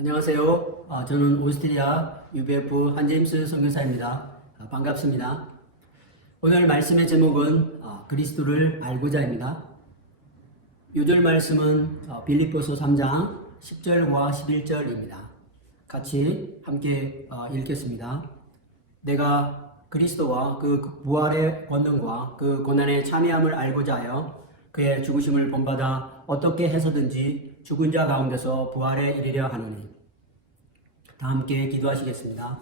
안녕하세요. 저는 오스트리아 UBF 한제임스 선교사입니다. 반갑습니다. 오늘 말씀의 제목은 그리스도를 알고자입니다. 요절 말씀은 빌립보서 3장 10절과 11절입니다. 같이 함께 읽겠습니다. 내가 그리스도와 그 부활의 권능과 그 고난의 참여함을 알고자 하여 그의 죽으심을 본받아 어떻게 해서든지 죽은 자 가운데서 부활에 이르려 하노니. 다 함께 기도하시겠습니다.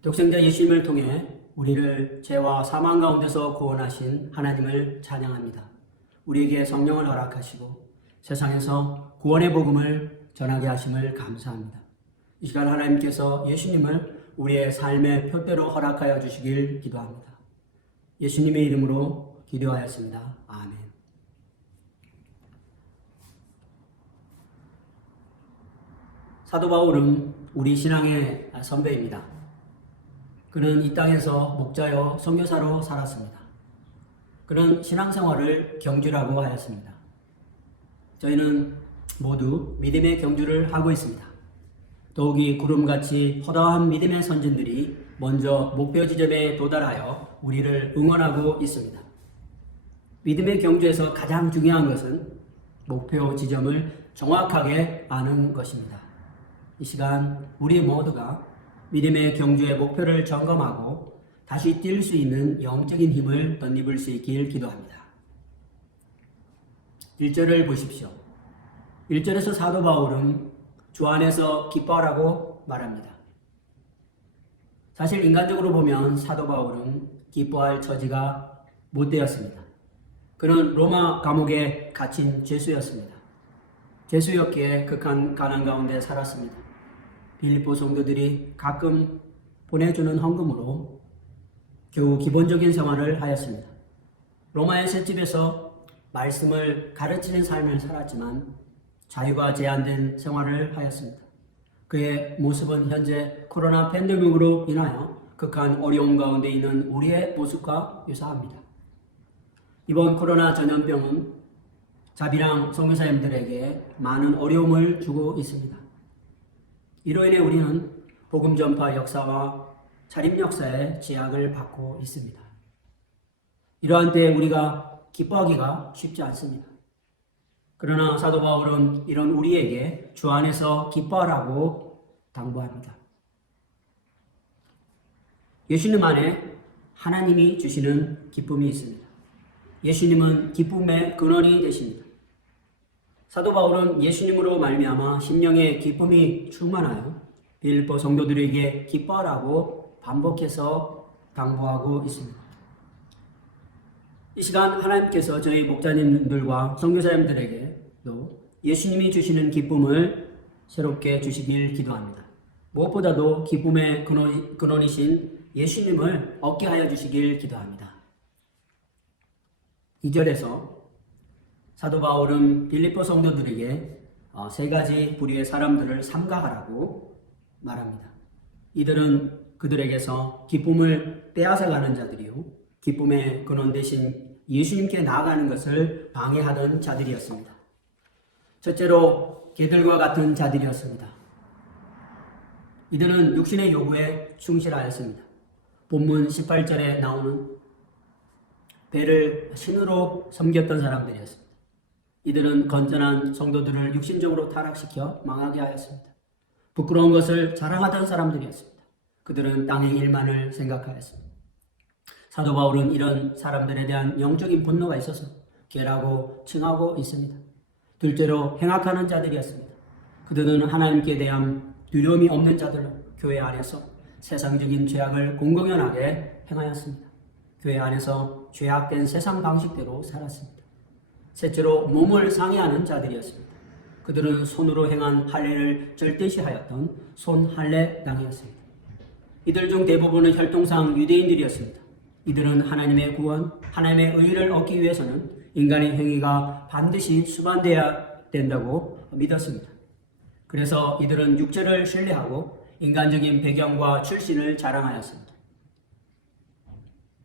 독생자 예수님을 통해 우리를 죄와 사망 가운데서 구원하신 하나님을 찬양합니다. 우리에게 성령을 허락하시고 세상에서 구원의 복음을 전하게 하심을 감사합니다. 이 시간 하나님께서 예수님을 우리의 삶의 표대로 허락하여 주시길 기도합니다. 예수님의 이름으로 기도하였습니다. 아멘. 사도 바울은 우리 신앙의 선배입니다. 그는 이 땅에서 목자여 선교사로 살았습니다. 그는 신앙생활을 경주라고 하였습니다. 저희는 모두 믿음의 경주를 하고 있습니다. 더욱이 구름같이 허다한 믿음의 선진들이 먼저 목표 지점에 도달하여 우리를 응원하고 있습니다. 믿음의 경주에서 가장 중요한 것은 목표 지점을 정확하게 아는 것입니다. 이 시간 우리 모두가 믿음의 경주의 목표를 점검하고 다시 뛸 수 있는 영적인 힘을 덧입을 수 있길 기도합니다. 1절을 보십시오. 1절에서 사도 바울은 주 안에서 기뻐하라고 말합니다. 사실 인간적으로 보면 사도 바울은 기뻐할 처지가 못 되었습니다. 그는 로마 감옥에 갇힌 죄수였습니다. 죄수였기에 극한 가난 가운데 살았습니다. 빌립보 성도들이 가끔 보내주는 헌금으로 겨우 기본적인 생활을 하였습니다. 로마의 셋집에서 말씀을 가르치는 삶을 살았지만 자유가 제한된 생활을 하였습니다. 그의 모습은 현재 코로나 팬데믹으로 인하여 극한 어려움 가운데 있는 우리의 모습과 유사합니다. 이번 코로나 전염병은 자비랑 선교사님들에게 많은 어려움을 주고 있습니다. 이로 인해 우리는 복음 전파 역사와 자립 역사의 제약을 받고 있습니다. 이러한 때에 우리가 기뻐하기가 쉽지 않습니다. 그러나 사도 바울은 이런 우리에게 주 안에서 기뻐하라고 당부합니다. 예수님 안에 하나님이 주시는 기쁨이 있습니다. 예수님은 기쁨의 근원이 되십니다. 사도 바울은 예수님으로 말미암아 심령의 기쁨이 충만하여 빌립보 성도들에게 기뻐하라고 반복해서 당부하고 있습니다. 이 시간 하나님께서 저희 목자님들과 선교사님들에게도 예수님이 주시는 기쁨을 새롭게 주시길 기도합니다. 무엇보다도 기쁨의 근원이신 예수님을 얻게 하여 주시길 기도합니다. 2절에서 사도 바울은 빌립보 성도들에게 세 가지 부류의 사람들을 삼가하라고 말합니다. 이들은 그들에게서 기쁨을 빼앗아가는 자들이요, 기쁨의 근원 대신 예수님께 나아가는 것을 방해하던 자들이었습니다. 첫째로 개들과 같은 자들이었습니다. 이들은 육신의 요구에 충실하였습니다. 본문 18절에 나오는 배를 신으로 섬겼던 사람들이었습니다. 이들은 건전한 성도들을 육신적으로 타락시켜 망하게 하였습니다. 부끄러운 것을 자랑하던 사람들이었습니다. 그들은 땅의 일만을 생각하였습니다. 사도 바울은 이런 사람들에 대한 영적인 분노가 있어서 개라고 칭하고 있습니다. 둘째로 행악하는 자들이었습니다. 그들은 하나님께 대한 두려움이 없는 자들로 교회 안에서 세상적인 죄악을 공공연하게 행하였습니다. 교회 안에서 죄악된 세상 방식대로 살았습니다. 셋째로 몸을 상해하는 자들이었습니다. 그들은 손으로 행한 할례를 절대시하였던 손할례당이었습니다. 이들 중 대부분은 혈통상 유대인들이었습니다. 이들은 하나님의 구원, 하나님의 의를 얻기 위해서는 인간의 행위가 반드시 수반되어야 된다고 믿었습니다. 그래서 이들은 육체를 신뢰하고 인간적인 배경과 출신을 자랑하였습니다.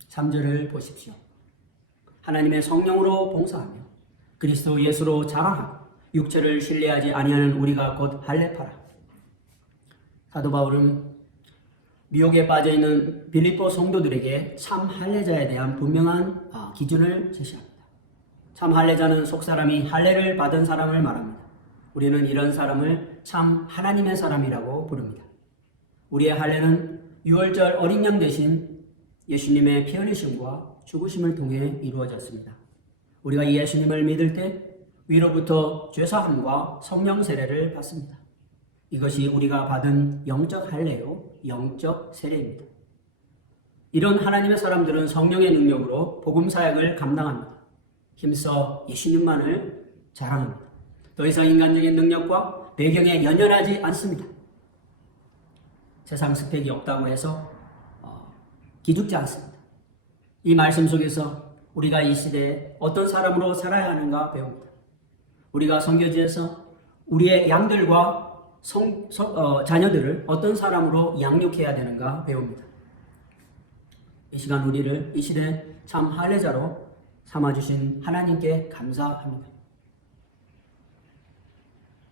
3절을 보십시오. 하나님의 성령으로 봉사하며 그리스도 예수로 자랑하고 육체를 신뢰하지 아니하는 우리가 곧 할례파라. 사도 바울은 미혹에 빠져있는 빌립보 성도들에게 참 할례자에 대한 분명한 기준을 제시합니다. 참 할례자는 속사람이 할례를 받은 사람을 말합니다. 우리는 이런 사람을 참 하나님의 사람이라고 부릅니다. 우리의 할례는 유월절 어린 양 대신 예수님의 피 흘리심과 죽으심을 통해 이루어졌습니다. 우리가 이 예수님을 믿을 때 위로부터 죄사함과 성령 세례를 받습니다. 이것이 우리가 받은 영적 할례요, 영적 세례입니다. 이런 하나님의 사람들은 성령의 능력으로 복음 사역을 감당합니다. 힘써 예수님만을 자랑합니다. 더 이상 인간적인 능력과 배경에 연연하지 않습니다. 세상 스펙이 없다고 해서 기죽지 않습니다. 이 말씀 속에서 우리가 이 시대에 어떤 사람으로 살아야 하는가 배웁니다. 우리가 선교지에서 우리의 양들과 자녀들을 어떤 사람으로 양육해야 되는가 배웁니다. 이 시간 우리를 이 시대 참 할례자로 삼아주신 하나님께 감사합니다.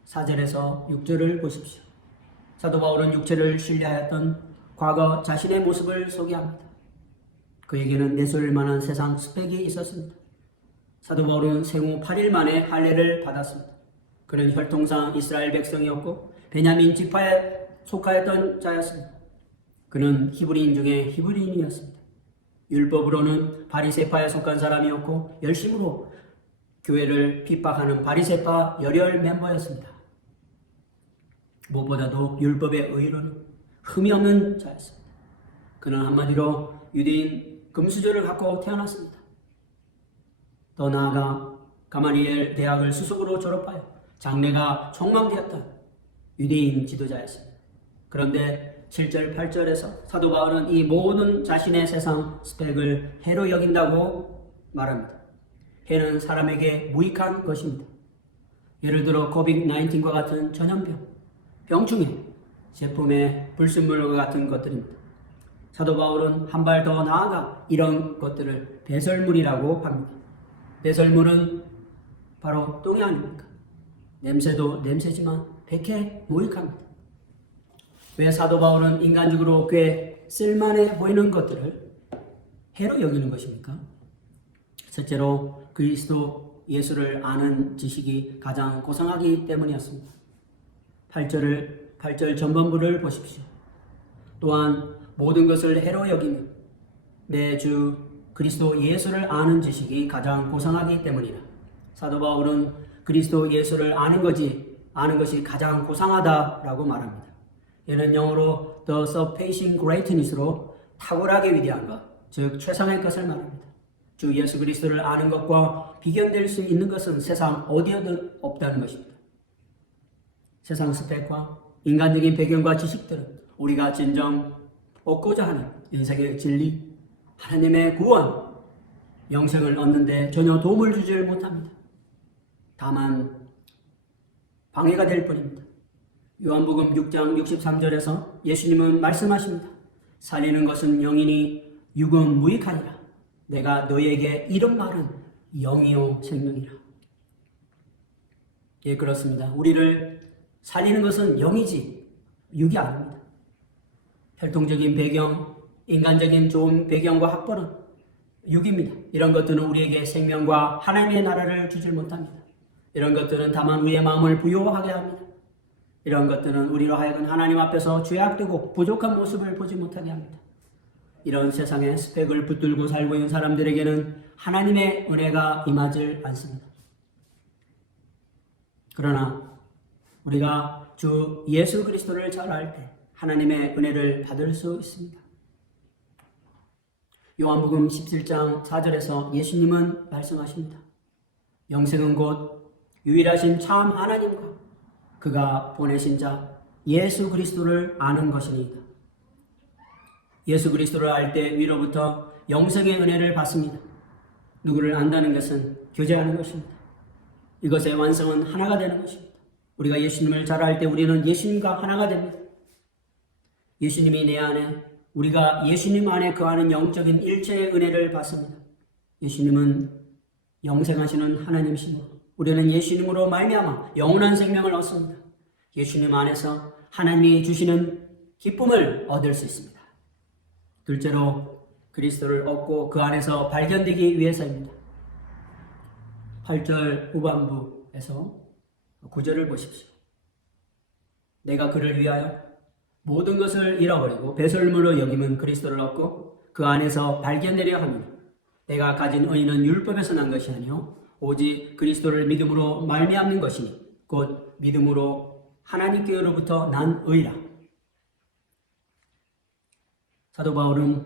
4절에서 6절을 보십시오. 사도 바울은 육체를 신뢰하였던 과거 자신의 모습을 소개합니다. 그에게는 내세울 만한 세상 스펙이 있었습니다. 사도 바울은 생후 8일 만에 할례를 받았습니다. 그는 혈통상 이스라엘 백성이었고 베냐민 지파에 속하였던 자였습니다. 그는 히브리인 중에 히브리인이었습니다. 율법으로는 바리새파에 속한 사람이었고 열심으로 교회를 핍박하는 바리새파 열혈 멤버였습니다. 무엇보다도 율법의 의로는 흠이 없는 자였습니다. 그는 한마디로 유대인 금수저를 갖고 태어났습니다. 더 나아가 가마리엘 대학을 수석으로 졸업하여 장래가 촉망되었던 유대인 지도자였습니다. 그런데 7절, 8절에서 사도 바울은 이 모든 자신의 세상 스펙을 해로 여긴다고 말합니다. 해는 사람에게 무익한 것입니다. 예를 들어 코비드-19과 같은 전염병, 병충해, 제품의 불순물과 같은 것들입니다. 사도 바울은 한 발 더 나아가 이런 것들을 배설물이라고 합니다. 배설물은 바로 똥이 아닙니까? 냄새도 냄새지만 백해 무익합니다. 왜 사도 바울은 인간적으로 꽤 쓸만해 보이는 것들을 해로 여기는 것입니까? 첫째로 그리스도 예수를 아는 지식이 가장 고상하기 때문이었습니다. 8절 전반부를 보십시오. 또한 모든 것을 해로 여기며 내 주 그리스도 예수를 아는 지식이 가장 고상하기 때문이라. 사도 바울은 그리스도 예수를 아는 것이 가장 고상하다라고 말합니다. 이는 영어로 the surpassing greatness로 탁월하게 위대한 것, 즉 최상의 것을 말합니다. 주 예수 그리스도를 아는 것과 비견될 수 있는 것은 세상 어디에도 없다는 것입니다. 세상 스펙과 인간적인 배경과 지식들은 우리가 진정 얻고자 하는 인생의 진리, 하나님의 구원, 영생을 얻는 데 전혀 도움을 주지 못합니다. 다만 방해가 될 뿐입니다. 요한복음 6장 63절에서 예수님은 말씀하십니다. 살리는 것은 영이니 육은 무익하니라. 내가 너희에게 이런 말은 영이요 생명이라. 예, 그렇습니다. 우리를 살리는 것은 영이지 육이 아닙니다. 혈통적인 배경, 인간적인 좋은 배경과 학벌은 육입니다. 이런 것들은 우리에게 생명과 하나님의 나라를 주질 못합니다. 이런 것들은 다만 우리의 마음을 부요하게 합니다. 이런 것들은 우리로 하여금 하나님 앞에서 죄악되고 부족한 모습을 보지 못하게 합니다. 이런 세상의 스펙을 붙들고 살고 있는 사람들에게는 하나님의 은혜가 임하지 않습니다. 그러나 우리가 주 예수 그리스도를 잘 알 때 하나님의 은혜를 받을 수 있습니다. 요한복음 17장 4절에서 예수님은 말씀하십니다. 영생은 곧 유일하신 참 하나님과 그가 보내신 자 예수 그리스도를 아는 것이니이다. 예수 그리스도를 알 때 위로부터 영생의 은혜를 받습니다. 누구를 안다는 것은 교제하는 것입니다. 이것의 완성은 하나가 되는 것입니다. 우리가 예수님을 잘 알 때 우리는 예수님과 하나가 됩니다. 예수님이 내 안에, 우리가 예수님 안에 거하는 영적인 일체의 은혜를 받습니다. 예수님은 영생하시는 하나님이시며 우리는 예수님으로 말미암아 영원한 생명을 얻습니다. 예수님 안에서 하나님이 주시는 기쁨을 얻을 수 있습니다. 둘째로 그리스도를 얻고 그 안에서 발견되기 위해서입니다. 8절 후반부에서 9절을 보십시오. 내가 그를 위하여 모든 것을 잃어버리고 배설물로 여김은 그리스도를 얻고 그 안에서 발견되려 하니 내가 가진 의는 율법에서 난 것이 아니요 오직 그리스도를 믿음으로 말미암는 것이니 곧 믿음으로 하나님께로부터 난 의라. 사도 바울은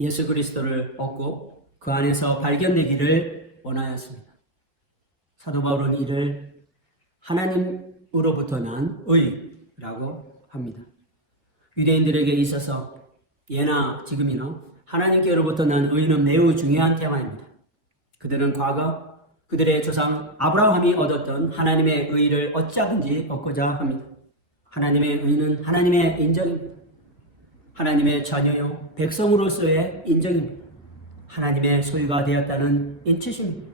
예수 그리스도를 얻고 그 안에서 발견되기를 원하였습니다. 사도 바울은 이를 하나님으로부터 난 의라고 합니다. 유대인들에게 있어서 예나 지금이나 하나님께로부터 난 의는 매우 중요한 테마입니다. 그들은 과거 그들의 조상 아브라함이 얻었던 하나님의 의를 어찌하든지 얻고자 합니다. 하나님의 의는 하나님의 인정입니다. 하나님의 자녀요 백성으로서의 인정입니다. 하나님의 소유가 되었다는 인치심입니다.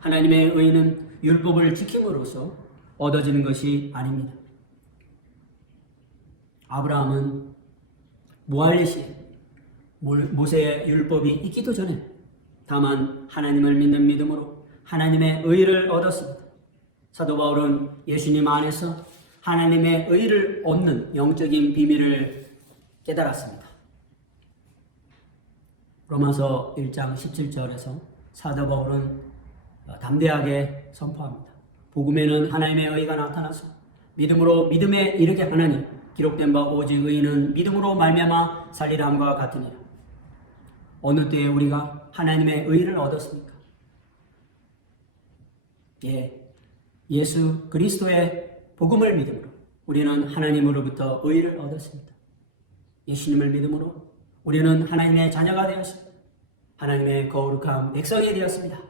하나님의 의는 율법을 지킴으로써 얻어지는 것이 아닙니다. 아브라함은 무할리 시에 모세의 율법이 있기도 전에 다만 하나님을 믿는 믿음으로 하나님의 의를 얻었습니다. 사도 바울은 예수님 안에서 하나님의 의를 얻는 영적인 비밀을 깨달았습니다. 로마서 1장 17절에서 사도 바울은 담대하게 선포합니다. 복음에는 하나님의 의가 나타나서 믿음으로 믿음에 이르게 하나니 기록된 바 오직 의인은 믿음으로 말미암아 살리라 함과 같으니라. 어느 때에 우리가 하나님의 의를 얻었습니까? 예수 그리스도의 복음을 믿음으로 우리는 하나님으로부터 의를 얻었습니다. 예수님을 믿음으로 우리는 하나님의 자녀가 되었습니다. 하나님의 거룩한 백성이 되었습니다.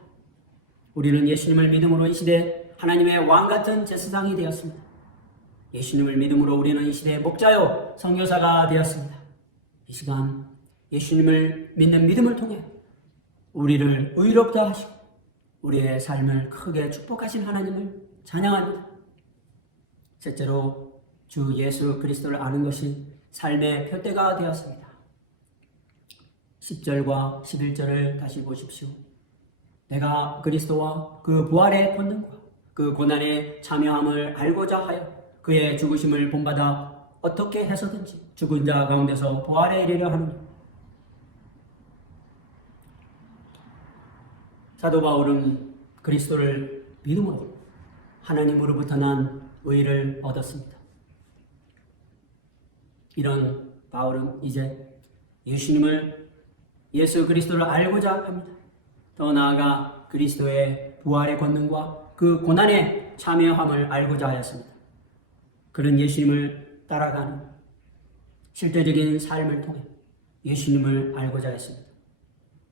우리는 예수님을 믿음으로 이 시대 하나님의 왕같은 제사장이 되었습니다. 예수님을 믿음으로 우리는 이 시대의 목자요 선교사가 되었습니다. 이 시간 예수님을 믿는 믿음을 통해 우리를 의롭다 하시고 우리의 삶을 크게 축복하신 하나님을 찬양합니다. 셋째로 주 예수 그리스도를 아는 것이 삶의 표대가 되었습니다. 10절과 11절을 다시 보십시오. 내가 그리스도와 그 부활의 권능과 그 고난의 참여함을 알고자 하여 그의 죽으심을 본받아 어떻게 해서든지 죽은 자 가운데서 부활에 이르려 하느니. 사도 바울은 그리스도를 믿음으로 하나님으로부터 난 의를 얻었습니다. 이런 바울은 이제 예수 그리스도를 알고자 합니다. 더 나아가 그리스도의 부활의 권능과 그 고난의 참여함을 알고자 하였습니다. 그는 예수님을 따라가는 실제적인 삶을 통해 예수님을 알고자 했습니다.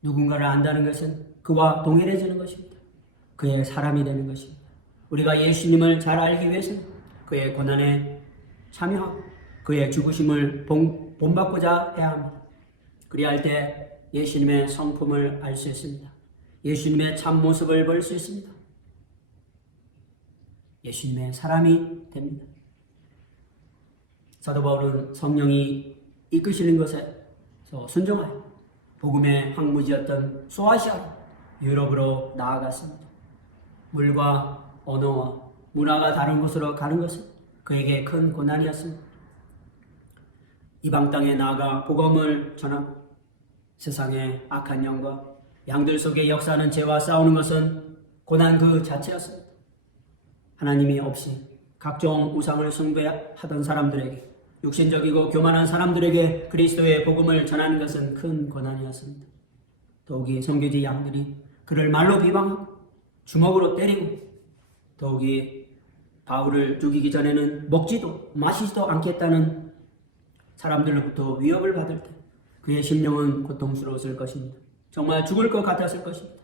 누군가를 안다는 것은 그와 동일해지는 것입니다. 그의 사람이 되는 것입니다. 우리가 예수님을 잘 알기 위해서는 그의 고난에 참여하고 그의 죽으심을 본받고자 해야 합니다. 그리할 때 예수님의 성품을 알 수 있습니다. 예수님의 참모습을 볼 수 있습니다. 예수님의 사람이 됩니다. 사도 바울은 성령이 이끄시는 것에 순종하여 복음의 황무지였던 소아시아로 유럽으로 나아갔습니다. 물과 언어와 문화가 다른 곳으로 가는 것은 그에게 큰 고난이었습니다. 이방 땅에 나아가 복음을 전하고 세상의 악한 영과 양들 속에 역사하는 죄와 싸우는 것은 고난 그 자체였습니다. 하나님이 없이 각종 우상을 숭배하던 사람들에게, 육신적이고 교만한 사람들에게 그리스도의 복음을 전하는 것은 큰 고난이었습니다. 더욱이 선교지 양들이 그를 말로 비방하고 주먹으로 때리고 더욱이 바울을 죽이기 전에는 먹지도 마시지도 않겠다는 사람들로부터 위협을 받을 때 그의 심령은 고통스러웠을 것입니다. 정말 죽을 것 같았을 것입니다.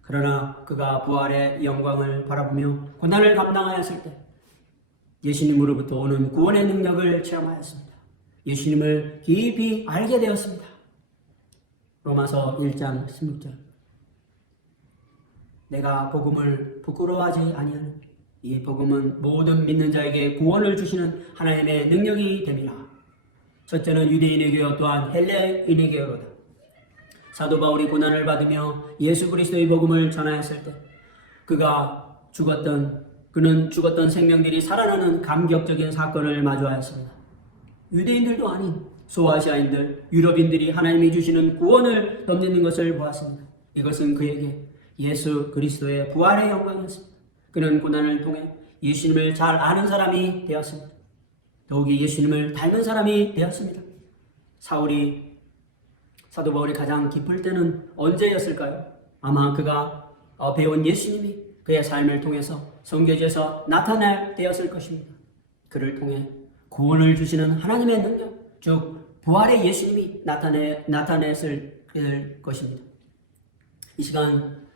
그러나 그가 부활의 영광을 바라보며 고난을 감당하였을 때 예수님으로부터 오는 구원의 능력을 체험하였습니다. 예수님을 깊이 알게 되었습니다. 로마서 1장 16절. 내가 복음을 부끄러워하지 아니하는 이 복음은 모든 믿는 자에게 구원을 주시는 하나님의 능력이 됨이라. 첫째는 유대인의 교회 또한 헬레인의 교회로다. 사도 바울이 고난을 받으며 예수 그리스도의 복음을 전하였을 때 그는 죽었던 생명들이 살아나는 감격적인 사건을 마주하였습니다. 유대인들도 아닌 소아시아인들, 유럽인들이 하나님이 주시는 구원을 덤비는 것을 보았습니다. 이것은 그에게 예수 그리스도의 부활의 영광이었습니다. 그는 고난을 통해 예수님을 잘 아는 사람이 되었습니다. 더욱이 예수님을 닮은 사람이 되었습니다. 사도 바울이 가장 기쁠 때는 언제였을까요? 아마 그가 배운 예수님이 그의 삶을 통해서 성경에서 나타날 때였을 것입니다. 그를 통해 구원을 주시는 하나님의 능력, 즉 부활의 예수님이 나타냈을 것입니다. 이 시간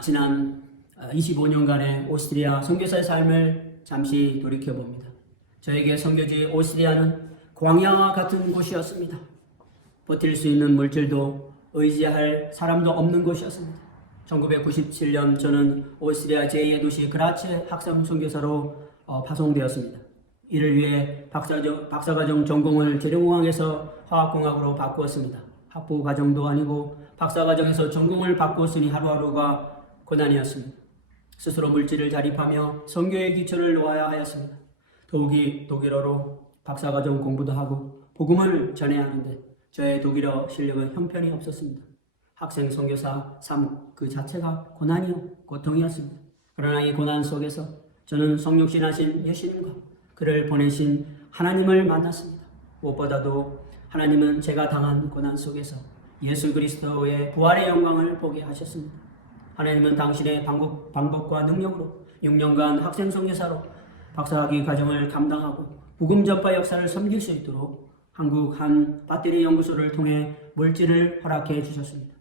지난 25년간의 오스트리아 선교사의 삶을 잠시 돌이켜봅니다. 저에게 선교지 오스트리아는 광야와 같은 곳이었습니다. 버틸 수 있는 물질도 의지할 사람도 없는 곳이었습니다. 1997년 저는 오스트리아 제2의 도시 그라츠에 학생 선교사로 파송되었습니다. 이를 위해 박사과정 전공을 재래공학에서 화학공학으로 바꾸었습니다. 학부 과정도 아니고 박사과정에서 전공을 바꾸었으니 하루하루가 고난이었습니다. 스스로 물질을 자립하며 선교의 기초를 놓아야 하였습니다. 더욱이 독일어로 박사과정 공부도 하고 복음을 전해야 하는데 저의 독일어 실력은 형편이 없었습니다. 학생 선교사 삶 그 자체가 고난이요 고통이었습니다. 그러나 이 고난 속에서 저는 성육신하신 예수님과 그를 보내신 하나님을 만났습니다. 무엇보다도 하나님은 제가 당한 고난 속에서 예수 그리스도의 부활의 영광을 보게 하셨습니다. 하나님은 당신의 방법과 능력으로 6년간 학생 선교사로 박사학위 과정을 감당하고 복음 전파 역사를 섬길 수 있도록 한국 한 배터리 연구소를 통해 물질을 허락해 주셨습니다.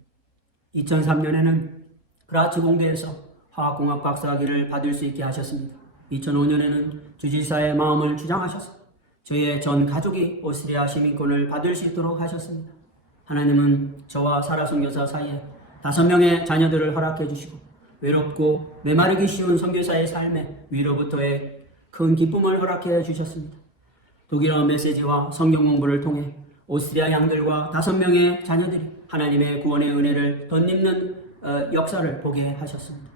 2003년에는 그라츠 공대에서 화학공학 박사학위를 받을 수 있게 하셨습니다. 2005년에는 주지사의 마음을 주장하셔서 저의 전 가족이 오스트리아 시민권을 받을 수 있도록 하셨습니다. 하나님은 저와 사라 선교사 사이에 5명의 자녀들을 허락해 주시고 외롭고 메마르기 쉬운 선교사의 삶에 위로부터의 큰 기쁨을 허락해 주셨습니다. 독일어 메시지와 성경 공부를 통해 오스트리아 양들과 5명의 자녀들이 하나님의 구원의 은혜를 덧입는 역사를 보게 하셨습니다.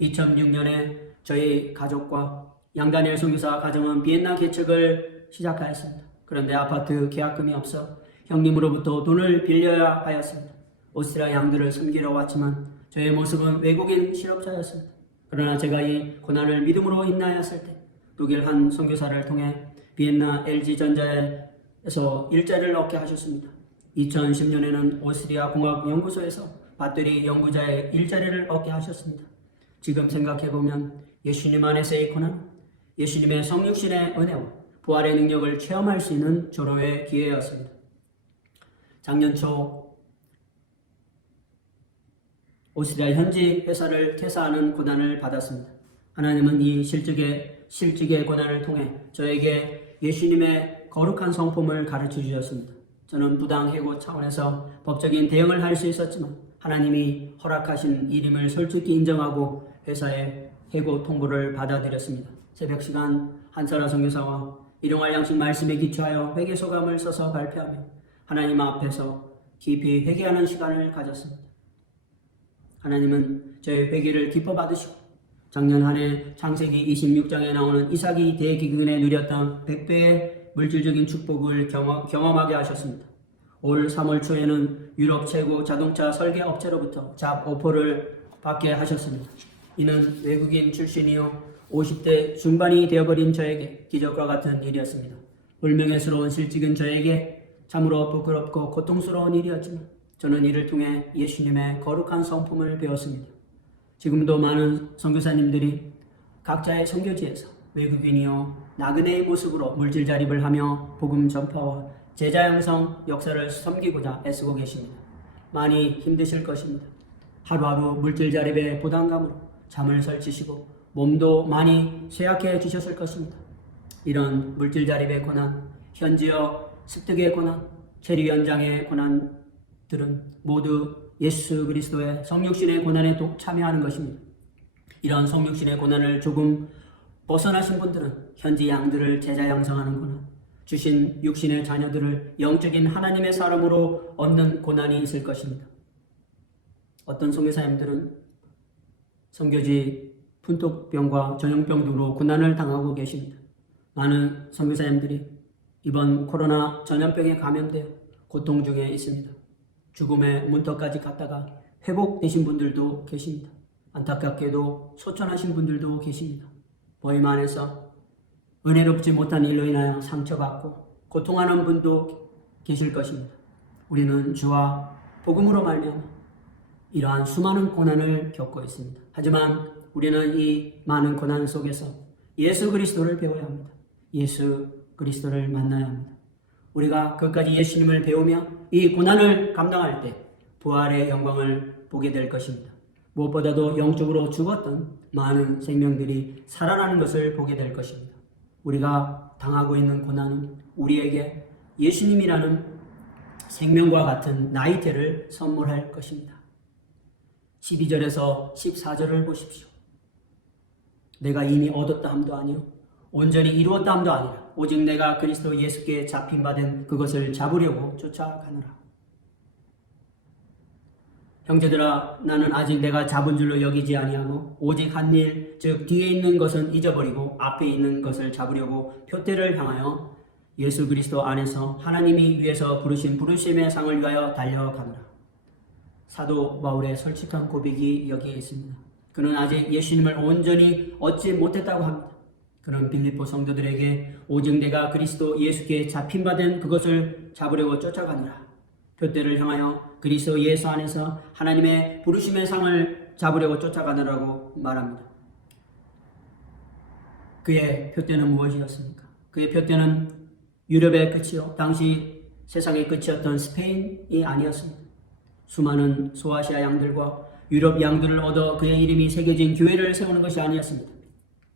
2006년에 저희 가족과 양다니엘 선교사 가정은 비엔나 개척을 시작하였습니다. 그런데 아파트 계약금이 없어 형님으로부터 돈을 빌려야 하였습니다. 오스트리아 양들을 섬기러 왔지만 저의 모습은 외국인 실업자였습니다. 그러나 제가 이 고난을 믿음으로 인하였을 때 독일 한 선교사를 통해 비엔나 LG전자에서 일자리를 얻게 하셨습니다. 2010년에는 오스트리아 공학연구소에서 배터리 연구자의 일자리를 얻게 하셨습니다. 지금 생각해보면 예수님 안에서의 고난, 예수님의 성육신의 은혜와 부활의 능력을 체험할 수 있는 졸업의 기회였습니다. 작년 초 오스트리아 현지 회사를 퇴사하는 고난을 받았습니다. 하나님은 이 실직의 고난을 통해 저에게 예수님의 거룩한 성품을 가르쳐 주셨습니다. 저는 부당 해고 차원에서 법적인 대응을 할 수 있었지만 하나님이 허락하신 일임을 솔직히 인정하고 회사의 해고 통보를 받아들였습니다. 새벽 시간 한사라 선교사와 일용할 양식 말씀에 기초하여 회개 소감을 써서 발표하며 하나님 앞에서 깊이 회개하는 시간을 가졌습니다. 하나님은 저의 회개를 기뻐 받으시고 작년 한 해 창세기 26장에 나오는 이삭이 대기근에 누렸던 100배의 물질적인 축복을 경험하게 하셨습니다. 올 3월 초에는 유럽 최고 자동차 설계 업체로부터 잡 오퍼를 받게 하셨습니다. 이는 외국인 출신이요 50대 중반이 되어버린 저에게 기적과 같은 일이었습니다. 불명예스러운 실직은 저에게 참으로 부끄럽고 고통스러운 일이었지만 저는 이를 통해 예수님의 거룩한 성품을 배웠습니다. 지금도 많은 선교사님들이 각자의 선교지에서 외국인이요 나그네의 모습으로 물질 자립을 하며 복음 전파와 제자 양성 역사를 섬기고자 애쓰고 계십니다. 많이 힘드실 것입니다. 하루하루 물질 자립의 부담감으로 잠을 설치시고 몸도 많이 쇠약해 지셨을 것입니다. 이런 물질 자립의 고난, 현지어 습득의 고난, 체류 현장의 고난들은 모두 예수 그리스도의 성육신의 고난에 참여하는 것입니다. 이런 성육신의 고난을 조금 벗어나신 분들은 현지 양들을 제자 양성하는 고난, 주신 육신의 자녀들을 영적인 하나님의 사람으로 얻는 고난이 있을 것입니다. 어떤 선교사님들은 선교지 풍토병과 전염병 등으로 고난을 당하고 계십니다. 많은 선교사님들이 이번 코로나 전염병에 감염되어 고통 중에 있습니다. 죽음의 문턱까지 갔다가 회복되신 분들도 계십니다. 안타깝게도 소천하신 분들도 계십니다. 복음 안에서 은혜롭지 못한 일로 인하여 상처받고 고통하는 분도 계실 것입니다. 우리는 주와 복음으로 말미암아 이러한 수많은 고난을 겪고 있습니다. 하지만 우리는 이 많은 고난 속에서 예수 그리스도를 배워야 합니다. 예수 그리스도를 만나야 합니다. 우리가 끝까지 예수님을 배우며 이 고난을 감당할 때 부활의 영광을 보게 될 것입니다. 무엇보다도 영적으로 죽었던 많은 생명들이 살아나는 것을 보게 될 것입니다. 우리가 당하고 있는 고난은 우리에게 예수님이라는 생명과 같은 나이테를 선물할 것입니다. 12절에서 14절을 보십시오. 내가 이미 얻었다 함도 아니요 온전히 이루었다 함도 아니라 오직 내가 그리스도 예수께 잡힌 바 된 그것을 잡으려고 쫓아가노라. 형제들아, 나는 아직 내가 잡은 줄로 여기지 아니하고 오직 한 일, 즉 뒤에 있는 것은 잊어버리고 앞에 있는 것을 잡으려고 표대를 향하여 예수 그리스도 안에서 하나님이 위에서 부르신 부르심의 상을 위하여 달려가노라. 사도 바울의 솔직한 고백이 여기에 있습니다. 그는 아직 예수님을 온전히 얻지 못했다고 합니다. 그는 빌립보 성도들에게 오직 내가 그리스도 예수께 잡힌 바 된 그것을 잡으려고 쫓아가노라. 표대를 향하여 그리스도 예수 안에서 하나님의 부르심의 상을 잡으려고 쫓아가느라고 말합니다. 그의 표대는 무엇이었습니까? 그의 표대는 유럽의 끝이요, 당시 세상의 끝이었던 스페인이 아니었습니다. 수많은 소아시아 양들과 유럽 양들을 얻어 그의 이름이 새겨진 교회를 세우는 것이 아니었습니다.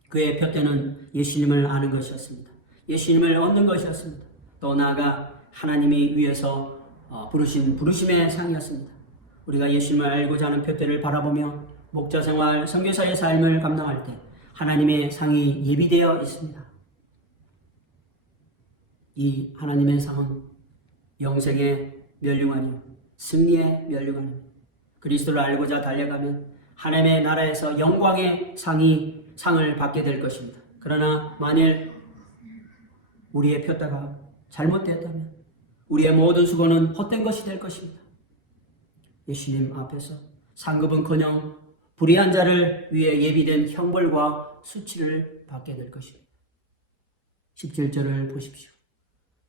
그의 표대는 예수님을 아는 것이었습니다. 예수님을 얻는 것이었습니다. 또 나아가 하나님이 위에서 부르신 부르심의 상이었습니다. 우리가 예수님을 알고자 하는 표대를 바라보며 목자 생활, 선교사의 삶을 감당할 때 하나님의 상이 예비되어 있습니다. 이 하나님의 상은 영생의 멸류관이요, 승리의 멸류관입니다. 그리스도를 알고자 달려가면 하나님의 나라에서 영광의 상을 받게 될 것입니다. 그러나 만일 우리의 표대가 잘못되었다면 우리의 모든 수고는 헛된 것이 될 것입니다. 예수님 앞에서 상급은커녕 불의한 자를 위해 예비된 형벌과 수치를 받게 될 것입니다. 17절을 보십시오.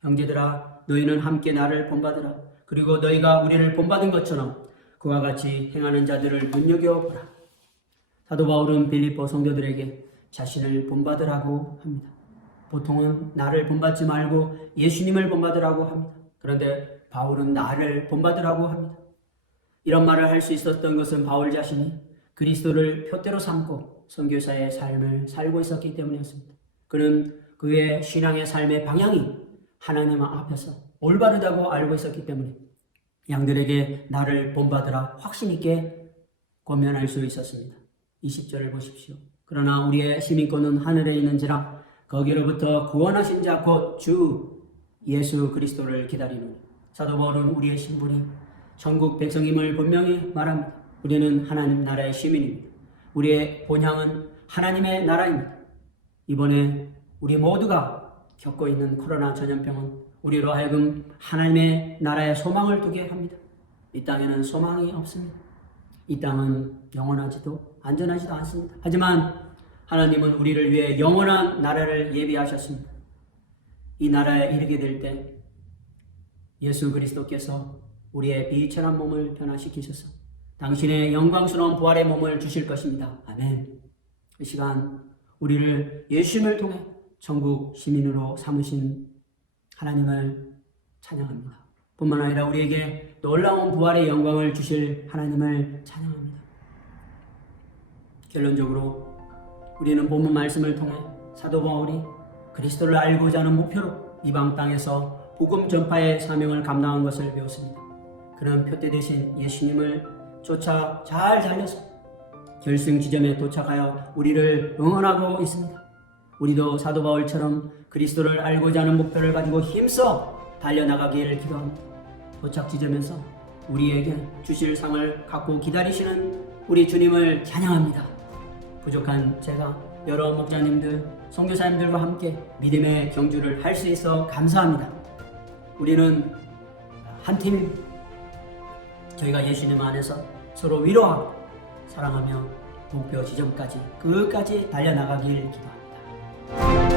형제들아, 너희는 함께 나를 본받으라. 그리고 너희가 우리를 본받은 것처럼 그와 같이 행하는 자들을 눈여겨보라. 사도 바울은 빌립보 성도들에게 자신을 본받으라고 합니다. 보통은 나를 본받지 말고 예수님을 본받으라고 합니다. 그런데 바울은 나를 본받으라고 합니다. 이런 말을 할 수 있었던 것은 바울 자신이 그리스도를 표대로 삼고 선교사의 삶을 살고 있었기 때문이었습니다. 그는 그의 신앙의 삶의 방향이 하나님 앞에서 올바르다고 알고 있었기 때문에 양들에게 나를 본받으라 확신 있게 권면할 수 있었습니다. 20절을 보십시오. 그러나 우리의 시민권은 하늘에 있는지라 거기로부터 구원하신 자 곧 주 예수 그리스도를 기다리는 사도 바울은 우리의 신분이 천국 백성임을 분명히 말합니다. 우리는 하나님 나라의 시민입니다. 우리의 본향은 하나님의 나라입니다. 이번에 우리 모두가 겪고 있는 코로나 전염병은 우리로 하여금 하나님의 나라에 소망을 두게 합니다. 이 땅에는 소망이 없습니다. 이 땅은 영원하지도 안전하지도 않습니다. 하지만 하나님은 우리를 위해 영원한 나라를 예비하셨습니다. 이 나라에 이르게 될 때 예수 그리스도께서 우리의 비천한 몸을 변화시키셔서 당신의 영광스러운 부활의 몸을 주실 것입니다. 아멘. 이 시간 우리를 예수님을 통해 천국 시민으로 삼으신 하나님을 찬양합니다. 뿐만 아니라 우리에게 놀라운 부활의 영광을 주실 하나님을 찬양합니다. 결론적으로 우리는 본문 말씀을 통해 사도 바울이 그리스도를 알고자 하는 목표로 이방 땅에서 복음 전파의 사명을 감당한 것을 배웠습니다. 그는 표대 되신 예수님을 쫓아 잘 달려서 결승 지점에 도착하여 우리를 응원하고 있습니다. 우리도 사도 바울처럼 그리스도를 알고자 하는 목표를 가지고 힘써 달려나가기를 기도합니다. 도착 지점에서 우리에게 주실 상을 갖고 기다리시는 우리 주님을 찬양합니다. 부족한 제가 여러 목자님들, 선교사님들과 함께 믿음의 경주를 할 수 있어 감사합니다. 우리는 한 팀, 저희가 예수님 안에서 서로 위로하고 사랑하며 목표 지점까지 끝까지 달려나가길 기도합니다.